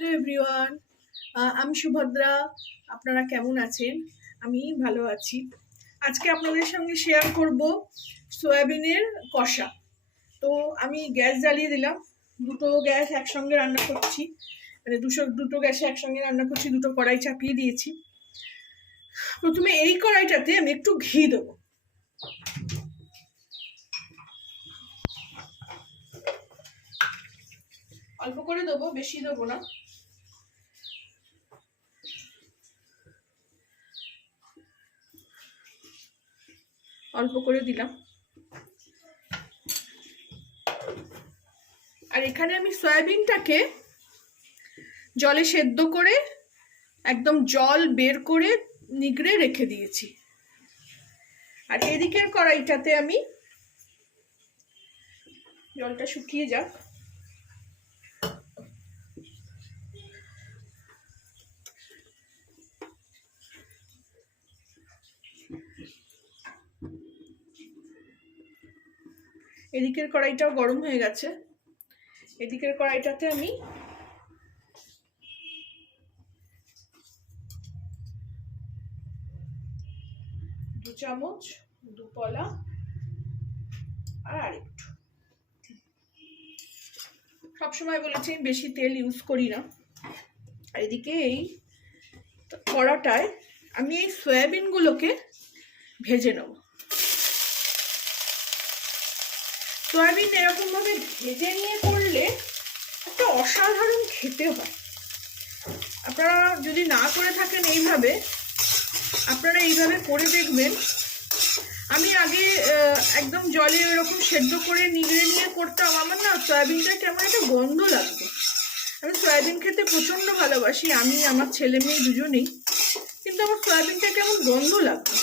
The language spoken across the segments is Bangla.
হ্যালো এভরিওয়ান, আমি সুভদ্রা। আপনারা কেমন আছেন? আমি ভালো আছি। আজকে আপনাদের সঙ্গে শেয়ার করব সয়াবিনের কষা। তো আমি গ্যাস জ্বালিয়ে দিলাম, দুটো গ্যাস একসঙ্গে রান্না করছি, মানে দুটো গ্যাসে একসঙ্গে রান্না করছি, দুটো কড়াই চাপিয়ে দিয়েছি। প্রথমে এই কড়াইটাতে আমি একটু ঘি দেবো। অল্প করে দেবো, বেশি দেবো না। অল্প করে দিলাম। আর এখানে আমি সয়াবিনটাকে জলে সেদ্ধ করে একদম জল বের করে নিগড়ে রেখে দিয়েছি। আর এদিকের কড়াইটাতে আমি, জলটা শুকিয়ে যাক, এদিকের কড়াইটাও গরম হয়ে গেছে। এদিকের কড়াইটাতে আমি দু চামচ, দু পলা আর আরেকটু, সবসময় বলেছি বেশি তেল ইউজ করি না। আর এদিকে এই কড়াটায় আমি এই সয়াবিনগুলোকে ভেজে নেব। সয়াবিন এরকম ভাবে ভেজে নিয়ে করলে একটা অসাধারণ খেতে হয়। আপনারা যদি না করে থাকেন এইভাবে, আপনারা এইভাবে করে দেখবেন। আমি আগে একদম জলে এরকম সেদ্ধ করে নিগড়ে নিয়ে করতাম, আমার না সয়াবিনটা কেমন একটা গন্ধ লাগতো। আমি সয়াবিন খেতে প্রচণ্ড ভালোবাসি, আমি আমার ছেলে মেয়ে দুজনেই, কিন্তু আমার সয়াবিনটা কেমন গন্ধ লাগতো।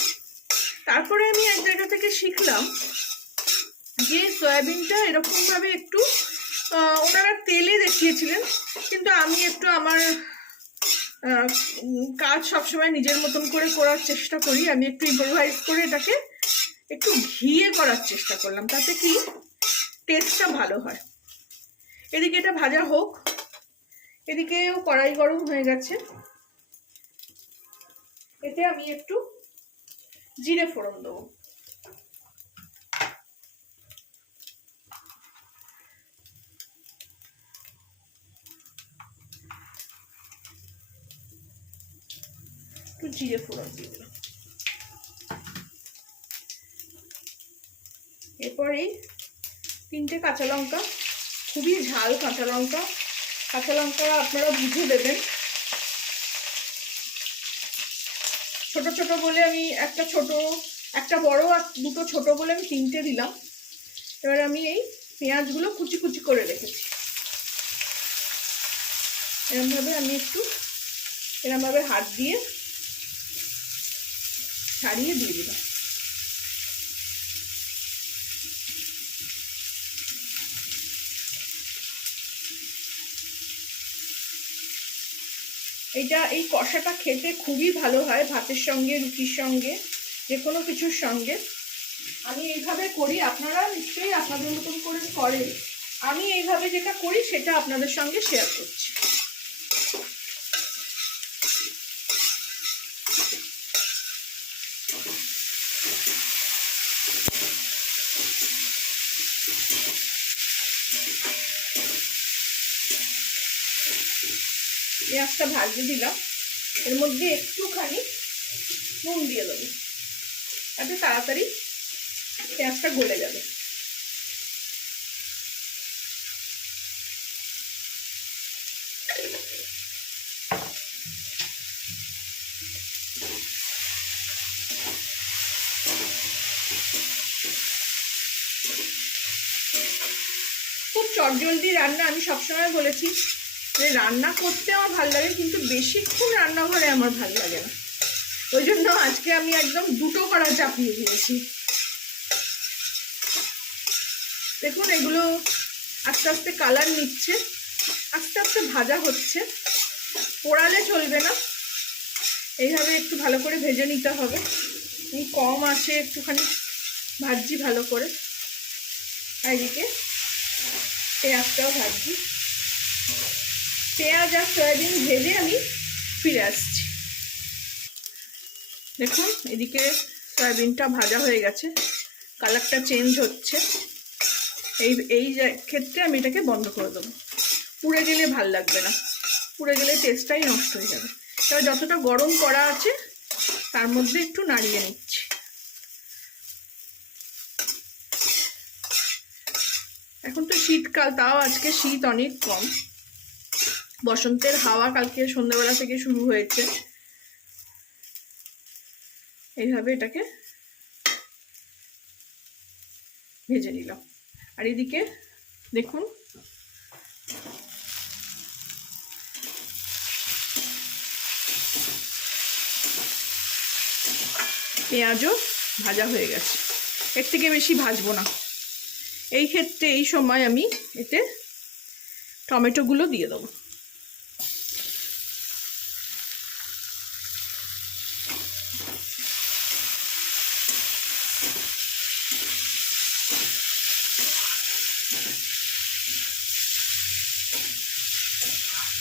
তারপরে আমি এক জায়গা থেকে শিখলাম যে সয়াবিনটা এরকমভাবে একটু, ওনারা তেলে দেখিয়েছিলেন, কিন্তু আমি একটু আমার কাজ সবসময় নিজের মতন করে করার চেষ্টা করি। আমি একটু ইম্প্রোভাইজ করে এটাকে একটু ঘিয়ে করার চেষ্টা করলাম, তাতে কি টেস্টটা ভালো হয়। এদিকে এটা ভাজা হোক, এদিকেও কড়াই গরম হয়ে গেছে। এতে আমি একটু জিরে ফোড়ন দেবো। একটু জিরে ফোড়ন দিয়ে দিলাম। এরপরে 3টে কাঁচা লঙ্কা, খুবই ঝাল কাঁচা লঙ্কা, কাঁচা লঙ্কা আপনারা বুঝে দেবেন। ছোট ছোট বলে আমি একটা বড় আর দুটো ছোট বলে আমি 3টে দিলাম। এবার আমি এই পেঁয়াজগুলো কুচি কুচি করে রেখেছি, এরমভাবে আমি একটু এরমভাবে হাত দিয়ে ছাড়িয়ে দিয়ে দিলাম। এই কষাটা খেতে খুবই ভালো হয়, ভাতের সঙ্গে, রুটির সঙ্গে, যে কোনো কিছুর সঙ্গে। আমি এইভাবে করি, আপনারা নিশ্চয়ই আপনাদের মতন করে করেন। আমি এইভাবে যেটা করি সেটা আপনাদের সঙ্গে শেয়ার করছি। পেঁয়াজটা ভাজতে দিলাম, এর মধ্যে একটুখানি নুন দিয়ে দেবো, তাতে তাড়াতাড়ি পেঁয়াজটা গলে যাবে। খুব চটজলদি রান্না, আমি সবসময় বলেছি যে রান্না করতে আমার ভালো লাগে, কিন্তু বেশিক্ষণ রান্নাঘরে আমার ভালো লাগে না। ওই জন্য আজকে আমি একদম দুটো কড়াই চাপিয়ে দিয়েছি। দেখুন এগুলো আস্তে আস্তে কালার নিচ্ছে, আস্তে আস্তে ভাজা হচ্ছে, পোড়ালে চলবে না, এইভাবে একটু ভালো করে ভেজে নিতে হবে। এই কম আছে একটুখানি ভাজছি ভালো করে। আর এদিকে পেঁয়াজটাও ভাজছি। পেঁয়াজ আর সয়াবিন ভেজে আমি ফিরে আসছি। দেখুন এদিকে সয়াবিনটা ভাজা হয়ে গেছে, কালারটা চেঞ্জ হচ্ছে। এই ক্ষেত্রে আমি এটাকে বন্ধ করে দেবো, পুড়ে গেলে ভাল লাগবে না, পুড়ে গেলে টেস্টটাই নষ্ট হয়ে যাবে। তবে যতটা গরম করা আছে তার মধ্যে একটু নাড়িয়ে নিচ্ছি। এখন তো শীতকাল, তাও আজকে শীত অনেক কম, বসন্তের হাওয়া কালকে সন্ধ্যাবেলা থেকে শুরু হয়েছে। এইভাবে এটাকে ভেজে নিলাম। আর এদিকে দেখুন পেঁয়াজও ভাজা হয়ে গেছে, এর থেকে বেশি ভাজবো না। এই ক্ষেত্রে এই সময় আমি এতে টমেটোগুলো দিয়ে দেবো।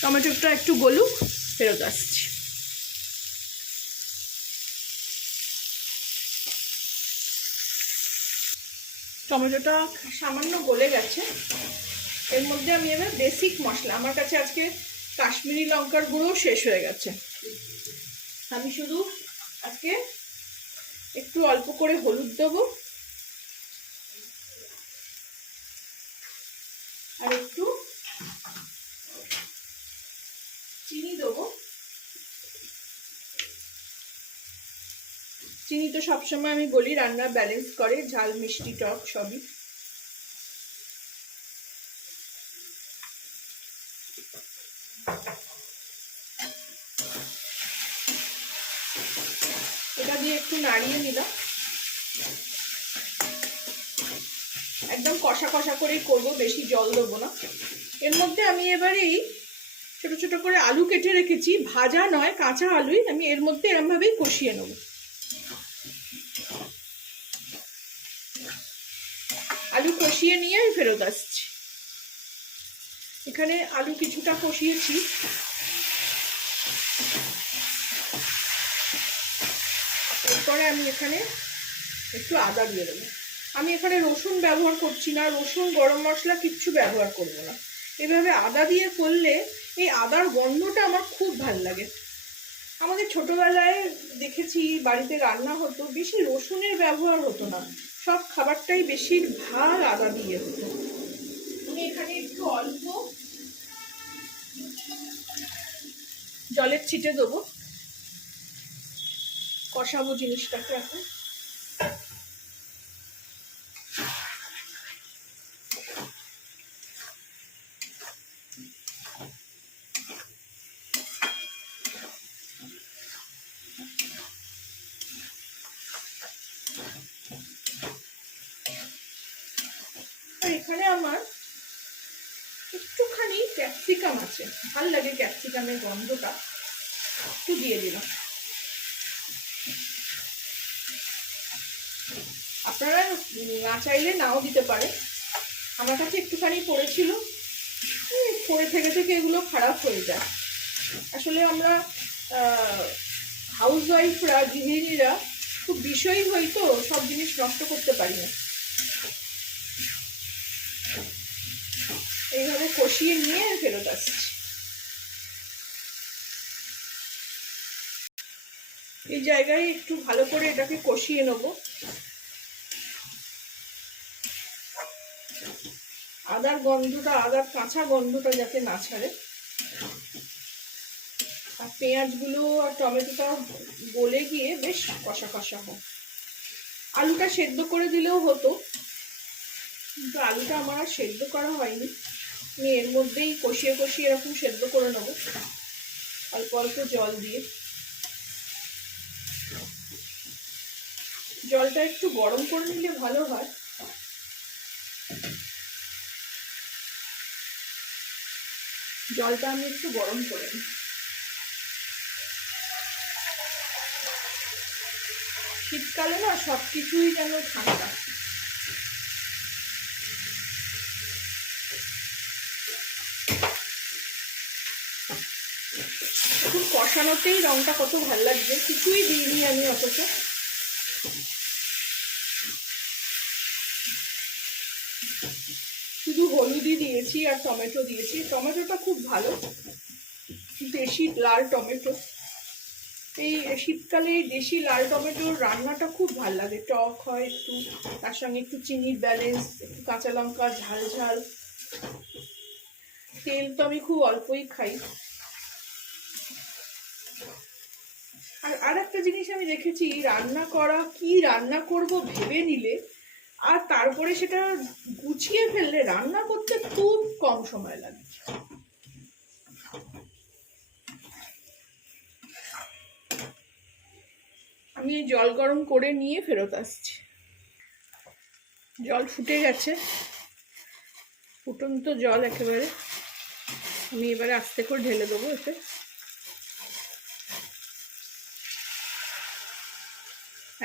টমেটোটা একটু গলুক, ফেরত আসছি। টমেটোটা সামান্য গলে গেছে, এর মধ্যে আমি এবার বেসিক মশলা, আমার কাছে আজকে কাশ্মীরি লঙ্কার গুঁড়ো শেষ হয়ে গেছে, আমি শুধু আজকে একটু অল্প করে হলুদ দেবো আর একটু চিনি দেবো। চিনি তো সবসময় আমি বলি রান্না ব্যালেন্স করে, ঝাল মিষ্টি টক সবই। এটা দিয়ে একটু নাড়িয়ে নিলাম, একদম কষা কষা করেই করবো, বেশি জল দেবো না। এর মধ্যে আমি এবারে এই ছোট ছোট করে আলু কেটে রেখেছি, ভাজা নয় কাঁচা আলুই, আমি এর মধ্যে এরমভাবেই কষিয়ে নেব। আলু কষিয়ে নিয়ে আমি ফেরত আসছি। এখানে আলু কিছুটা কষিয়েছি, এরপরে আমি এখানে একটু আদা দিয়ে দেবো। আমি এখানে রসুন ব্যবহার করছি না, রসুন গরম মশলা কিচ্ছু ব্যবহার করবো না। এভাবে আদা দিয়ে করলে এই আদার গন্ধটা আমার খুব ভাল লাগে। আমাদের ছোটবেলায় দেখেছি বাড়িতে রান্না হতো, বেশি রসুনের ব্যবহার হতো না, সব খাবারটাই বেশিরভাগ আদা দিয়ে হতো। আমি এখানে একটু অল্প জলের ছিটে দেবো, কষাবো জিনিসটাকে এখন। এখানে আমার একটুখানি ক্যাপসিকাম আছে, ভাল লাগে ক্যাপসিকামের গন্ধটা, একটু দিয়ে দিলাম। আপনারা না চাইলে নাও দিতে পারে, আমার কাছে একটুখানি পড়েছিল, পড়ে থেকে থেকে এগুলো খারাপ হয়ে যায়। আসলে আমরা হাউস ওয়াইফরা, গৃহিণীরা খুব বিষয়ী হই, তো সব জিনিস নষ্ট করতে পারি না। এইভাবে কষিয়ে নিয়ে ফেরত আসছি। এই জায়গায় একটু ভালো করে এটাকে কষিয়ে নেব, আদার গন্ধটা, আদার কাঁচা গন্ধটা যাতে না ছাড়ে। আর পেঁয়াজগুলো আর টমেটোটা গলে গিয়ে বেশ কষা কষা হয়। আলুটা সেদ্ধ করে দিলেও হতো, কিন্তু আলুটা আমার আর সেদ্ধ করা হয়নি, আমি এর মধ্যেই কষিয়ে কষিয়ে এরকম সেদ্ধ করে নেব অল্প অল্প জল দিয়ে। জলটা একটু গরম করে নিলে ভালো হয়। জলটা আমি একটু গরম করে নিই। শীতকালে না সব কিছুই যেন ঠান্ডা। এখন কষানোতেই রংটা কত ভালো লাগছে, কিছুই দিইনি আমি অথচ। শুধু হলুদই দিয়েছি আর টমেটো দিয়েছি। টমেটোটা খুব ভালো, দেশি লাল টমেটো। এই শীতকালে দেশি লাল টমেটোর রান্নাটা খুব ভালো লাগে, টক হয় একটু, তার সঙ্গে একটু চিনির ব্যালেন্স, একটু কাঁচা লঙ্কা ঝাল ঝাল। তেল তো আমি খুব অল্পই খাই। আর একটা জিনিস আমি দেখেছি, রান্না করা কি রান্না করব ভেবে নিলে আর তারপরে সেটা গুছিয়ে ফেললে রান্না করতে খুব কম সময় লাগে। আমি জল গরম করে নিয়ে ফেরত আসছি। জল ফুটে গেছে, ফুটন্ত জল একেবারে। আমি এবারে আস্তে করে ঢেলে দেবো এতে।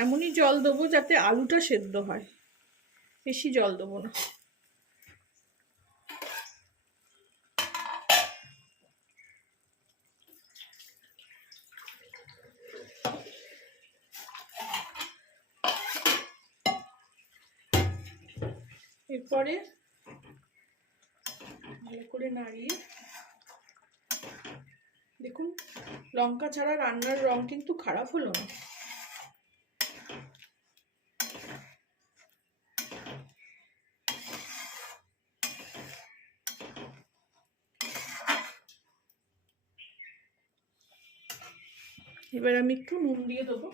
এমনই জল দেবো যাতে আলুটা সেদ্ধ হয়, বেশি জল দেবো না। এরপরে ভালো করে নাড়িয়ে, দেখুন লঙ্কা ছাড়া রান্নার রং কিন্তু খারাপ হলো না। এবার আমি একটু নুন দিয়ে দেবো।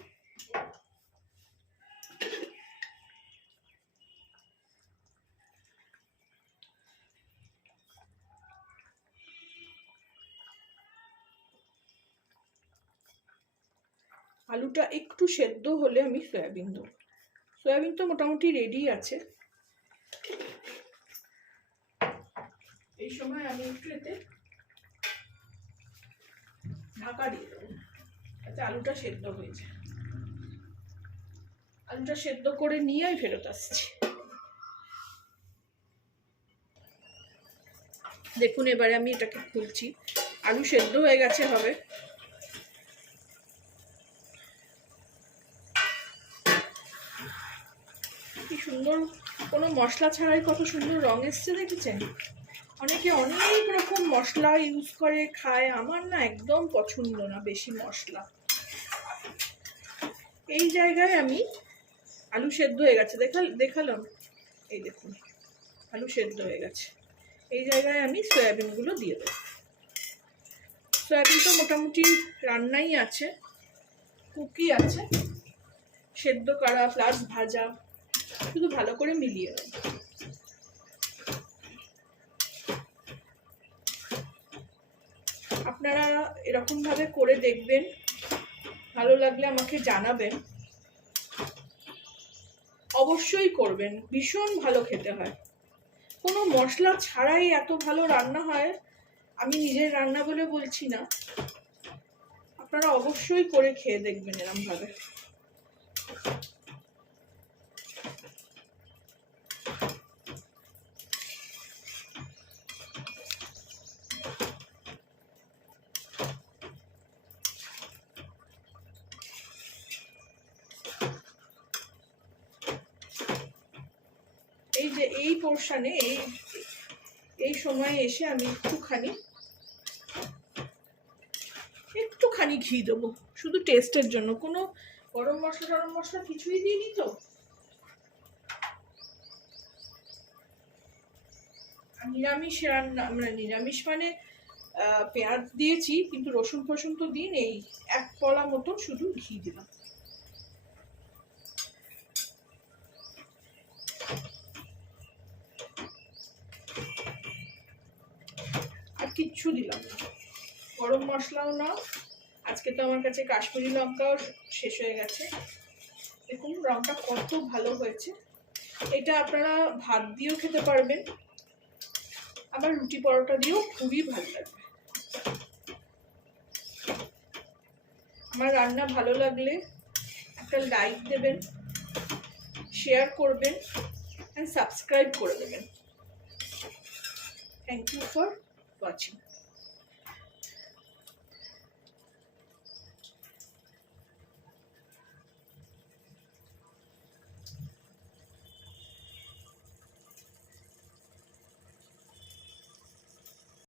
আলুটা একটু সেদ্ধ হলে আমি সয়াবিন দেবো। সয়াবিন তো মোটামুটি রেডি আছে। এই সময় আমি একটু এতে ঢাকা দিয়ে দেবো যাতে আলুটা সেদ্ধ হয়ে যায়। আলুটা সেদ্ধ করে নিয়ে আমি ফেরত আসছি। দেখুন এবারে আমি এটাকে খুলছি, আলু সেদ্ধ হয়ে গেছে হবে। কি সুন্দর, কোনো মশলা ছাড়াই কত সুন্দর রং এসছে দেখেছেন? অনেকে অনেক রকম মশলা ইউজ করে খায়, আমার না একদম পছন্দ না বেশি মশলা। এই জায়গায় আমি আলু সেদ্ধ হয়ে গেছে, দেখালাম, এই দেখুন আলু সেদ্ধ হয়ে গেছে। এই জায়গায় আমি সয়াবিনগুলো দিয়ে দেবো। সয়াবিন তো মোটামুটি রান্নাই আছে, কুকই আছে, সেদ্ধ করা প্লাস ভাজা, শুধু ভালো করে মিলিয়ে দেবো। আপনারা এরকম ভাবে করে দেখবেন, ভালো লাগলে আমাকে জানাবেন। অবশ্যই করবেন, ভীষণ ভালো খেতে হয়। কোনো মশলা ছাড়াই এত ভালো রান্না হয়, আমি নিজের রান্না বলে বলছি না, আপনারা অবশ্যই করে খেয়ে দেখবেন এরকম ভাবে। এই যে এই পোর্শনে এই সময় এসে আমি একটুখানি ঘি দেবো, শুধু টেস্টের জন্য। কোনো গরম মশলা কিছুই দিইনি তো। নিরামিষ রান্না, মানে নিরামিষ মানে পেঁয়াজ দিয়েছি, কিন্তু রসুন ফসুন তো দিন। এই এক পলা মতো শুধু ঘি দিলাম, আর কিচ্ছু দিলাম না। গরম মশলাও না, আজকে তো আমার কাছে কাশ্মীরি লঙ্কাও শেষ হয়ে গেছে। দেখুন রংটা কত ভালো হয়েছে। এটা আপনারা ভাত দিয়েও খেতে পারবেন, আবার রুটি পরোটা দিয়েও খুবই ভালো লাগবে। আমার রান্না ভালো লাগলে একটা লাইক দেবেন, শেয়ার করবেন and সাবস্ক্রাইব করে দেবেন। Thank you for watching.